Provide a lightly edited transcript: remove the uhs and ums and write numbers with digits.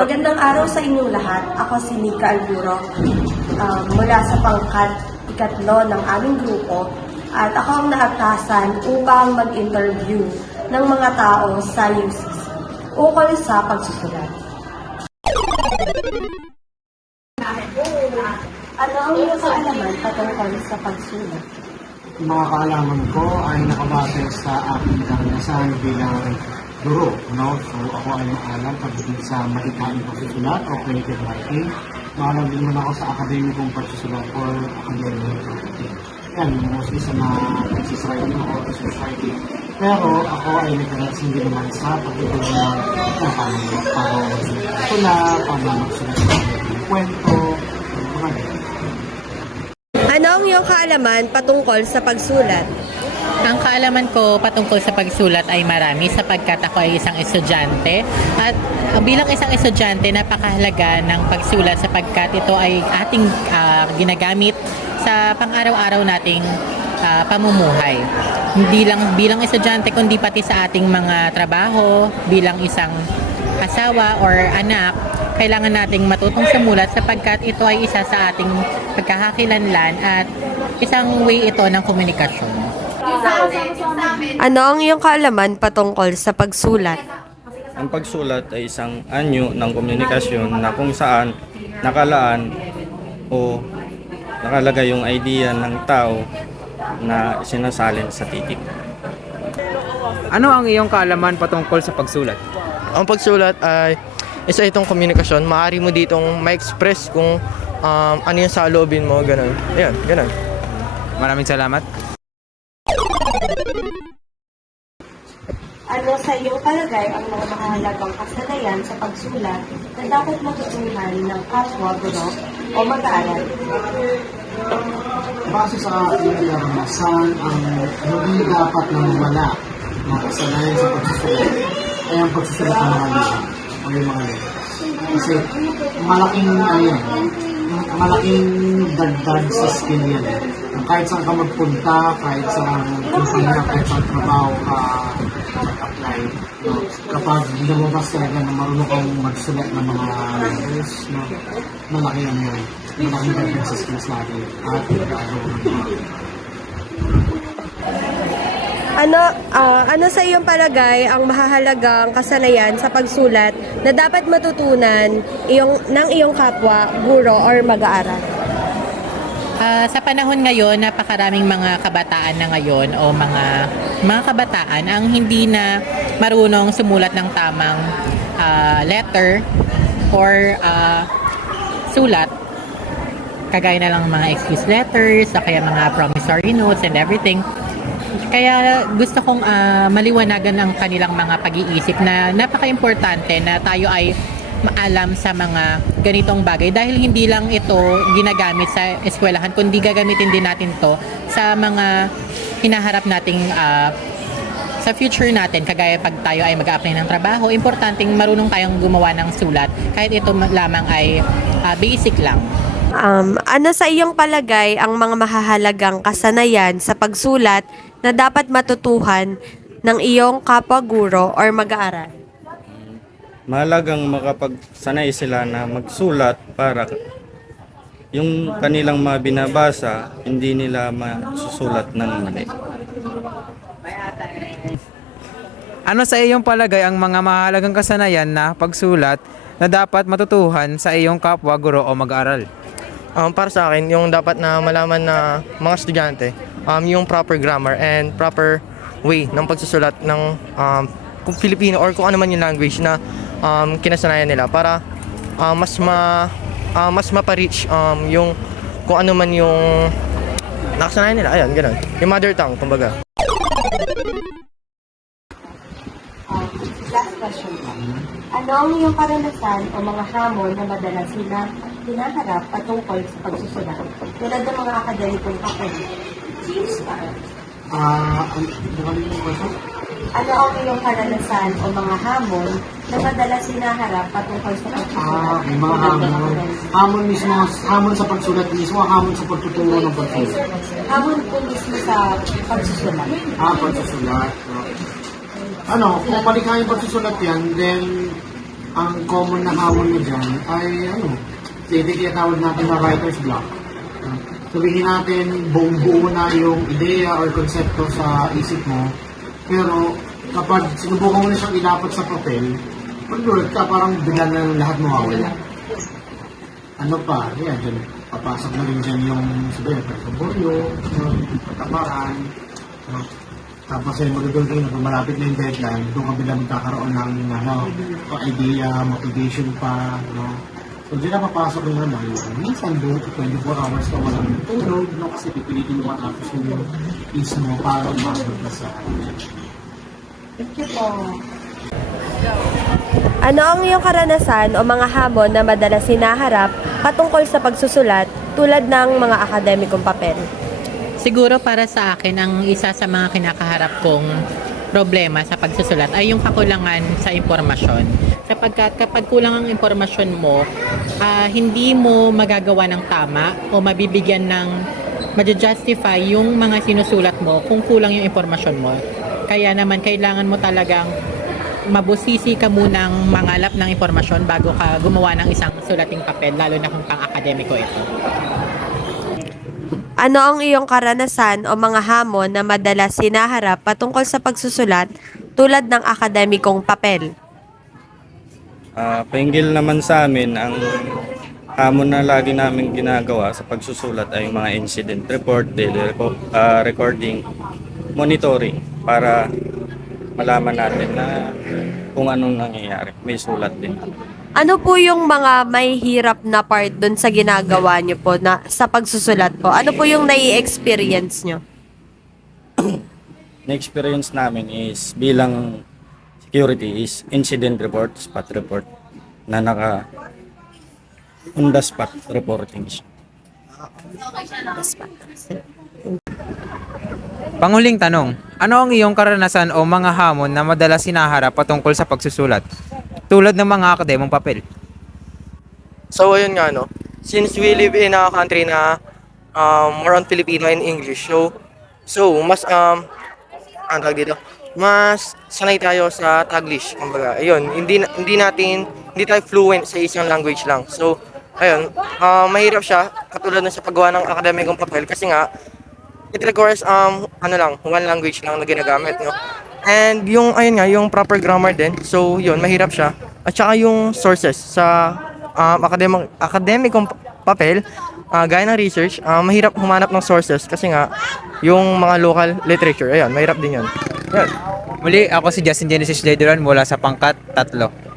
Magandang araw sa inyong lahat. Ako si Nika Alburo mula sa pangkat ikatlo ng aming grupo at ako ang naatasan upang mag-interview ng mga tao sa UCC ukol sa pagsusulat. Ano ang iyong kaalaman patungkol sa pagsulat? Mga kaalaman ko ay nakabase sa aking karanasan bilang guro, no? So ako ay maalam pagdating sa matikaing pagsusulat o creative writing. Maalam din naman ako sa akademikong pagsusulat or academic writing. Yan, mostly sa mga thesis writing o thesis writing. Pero ako ay nagkaratsin din naman sa pagtutulong ng paano magsulat, paano magsulat ng kwento, mga ganyan. Ano ang iyong kaalaman patungkol sa pagsulat? Ang kaalaman ko patungkol sa pagsulat ay marami sapagkat ako ay isang estudyante at bilang isang estudyante napakahalaga ng pagsulat sapagkat ito ay ating ginagamit sa pang-araw-araw nating pamumuhay. Hindi lang bilang estudyante kundi pati sa ating mga trabaho, bilang isang asawa or anak, kailangan nating matutong sumulat sapagkat ito ay isa sa ating pagkakakilanlan at isang way ito ng komunikasyon. Ano ang iyong kaalaman patungkol sa pagsulat? Ang pagsulat ay isang anyo ng komunikasyon na kung saan nakalaan o nakalagay yung idea ng tao na sinasalin sa titik. Ano ang iyong kaalaman patungkol sa pagsulat? Ang pagsulat ay isa itong komunikasyon. Maaari mo ditong ma-express kung ano yung saloobin mo, ganun. Ayan, ganun. Maraming salamat. Ano sa iyong palagay ang mga mahalagang kasanayan sa pagsulat na dapat matutunan ng kapwa, guro o mag-aaral? Base sa aking karanasan, ang hindi dapat na mawala na kasanayan sa pagsusulat ay ang pagsusulat ng mga liha o yung mga letters. Kasi malaking dagdag sa skill yan. Kahit saan ka magpunta, kahit saan kumpanya, kahit saan trabaho ka mag-apply, no? Kapag lumabas talaga na marunong kang magsulat ng mga letters, no? Malaki yan yun. Malaking dagdag sa skills natin at Ano sa iyong palagay ang mahahalagang kasanayan sa pagsulat na dapat matutunan ng iyong kapwa, guro or mag-aaral? Sa panahon ngayon, napakaraming mga kabataan na ngayon o mga kabataan ang hindi na marunong sumulat ng tamang letter or sulat. Kagaya na lang mga excuse letters, o kaya mga promissory notes and everything. Kaya gusto kong maliwanagan ang kanilang mga pag-iisip na napaka-importante na tayo ay maalam sa mga ganitong bagay dahil hindi lang ito ginagamit sa eskwelahan kundi gagamitin din natin to sa mga hinaharap nating sa future natin, kagaya pag tayo ay mag-a-apply ng trabaho, importanteng marunong tayong gumawa ng sulat kahit ito lamang ay basic lang. Ano sa iyong palagay ang mga mahahalagang kasanayan sa pagsulat na dapat matutuhan ng iyong kapwa guro or mag-aaral? Mahalagang makapagsanay sila na magsulat para yung kanilang mga binabasa, hindi nila masusulat ng mali. Ano sa iyong palagay ang mga mahalagang kasanayan na pagsulat na dapat matutuhan sa iyong kapwa, guro o mag-aaral? Para sa akin, yung dapat na malaman na mga estudyante, yung proper grammar and proper way ng pagsusulat ng kung Filipino or kung ano man yung language na kinasanayan nila para mas mapa-reach yung kung ano man yung nakasanayan nila. Ayan, ganun. Yung mother tongue, kumbaga. Last question po. Ano ang iyong karanasan o mga hamon na madalas hinaharap patungkol sa pagsusulat tulad ng mga akademikong papel? Ano ang iyong karanasan o mga hamon na madalas hinaharap patungkol sa pagsusulat? mga hamon sa pagsulat mismo, hamon sa pagtuturo ng pagsusulat. Hamon po mismo sa pagsusulat. Pagsusulat. Kung palikhain pagsusulat yan, then ang common na hamon na dyan ay tinatawag natin na writer's block. Sabihin natin, buong-buo na yung ideya or konsepto sa isip mo, pero kapag sinubukan mo na siyang ilapat sa papel, pag-ulit ka, parang bigla na lahat mawawala. Ano pa, dyan, papasok na rin dyan yung sabihin, pagkaboryo, pagkaparan, tapos ay magagawin kayo na malapit na yung deadline, doon ka bilang magkakaroon ng idea, motivation pa, So, dyan na papasok rin naman yung minsan doon, 24 hours ka walang tulog, kasi pipilitin mo matapos yung piece mo para umabot na sa Thank you po. Ano ang iyong karanasan o mga hamon na madalas hinaharap patungkol sa pagsusulat tulad ng mga akademikong papel? Siguro para sa akin, ang isa sa mga kinakaharap kong problema sa pagsusulat ay yung kakulangan sa impormasyon. Sapagkat kapag kulang ang impormasyon mo, hindi mo magagawa ng tama o mabibigyan ng ma-justify yung mga sinusulat mo kung kulang yung impormasyon mo. Kaya naman kailangan mo talagang mabusisi ka munang mangalap ng impormasyon bago ka gumawa ng isang sulating papel, lalo na kung pang-akademiko ito. Ano ang iyong karanasan o mga hamon na madalas hinaharap patungkol sa pagsusulat tulad ng akademikong papel? Painggil naman sa amin, ang hamon na lagi namin ginagawa sa pagsusulat ay mga incident report, daily recording, monitoring para malaman natin na kung anong nangyayari. May sulat din. Ano po yung mga may hirap na part dun sa ginagawa niyo po na sa pagsusulat po? Ano po yung nai-experience niyo? Na-experience namin is bilang security is incident report, spot report na naka on the spot reporting siya. Panghuling tanong, ano ang iyong karanasan o mga hamon na madalas hinaharap patungkol sa pagsusulat? Tulad ng mga akademong papel. So ayun nga no, since we live in a country na more on Filipino and English, so mas ang tawag dito, mas sanay tayo sa Taglish, kumbaga. Ayun, hindi tayo fluent sa isang language lang. So ayun, mahirap siya katulad ng sa paggawa ng akademikong papel kasi nga it requires one language lang na ginagamit, no. And yung ayun nga, yung proper grammar din. So yun, mahirap siya. At saka yung sources sa akademikong papel, gaya ng research, mahirap humanap ng sources kasi nga yung mga local literature, ayun, mahirap din yun. Yun. Muli, ako si Justin Genesis Lederon mula sa Pangkat 3.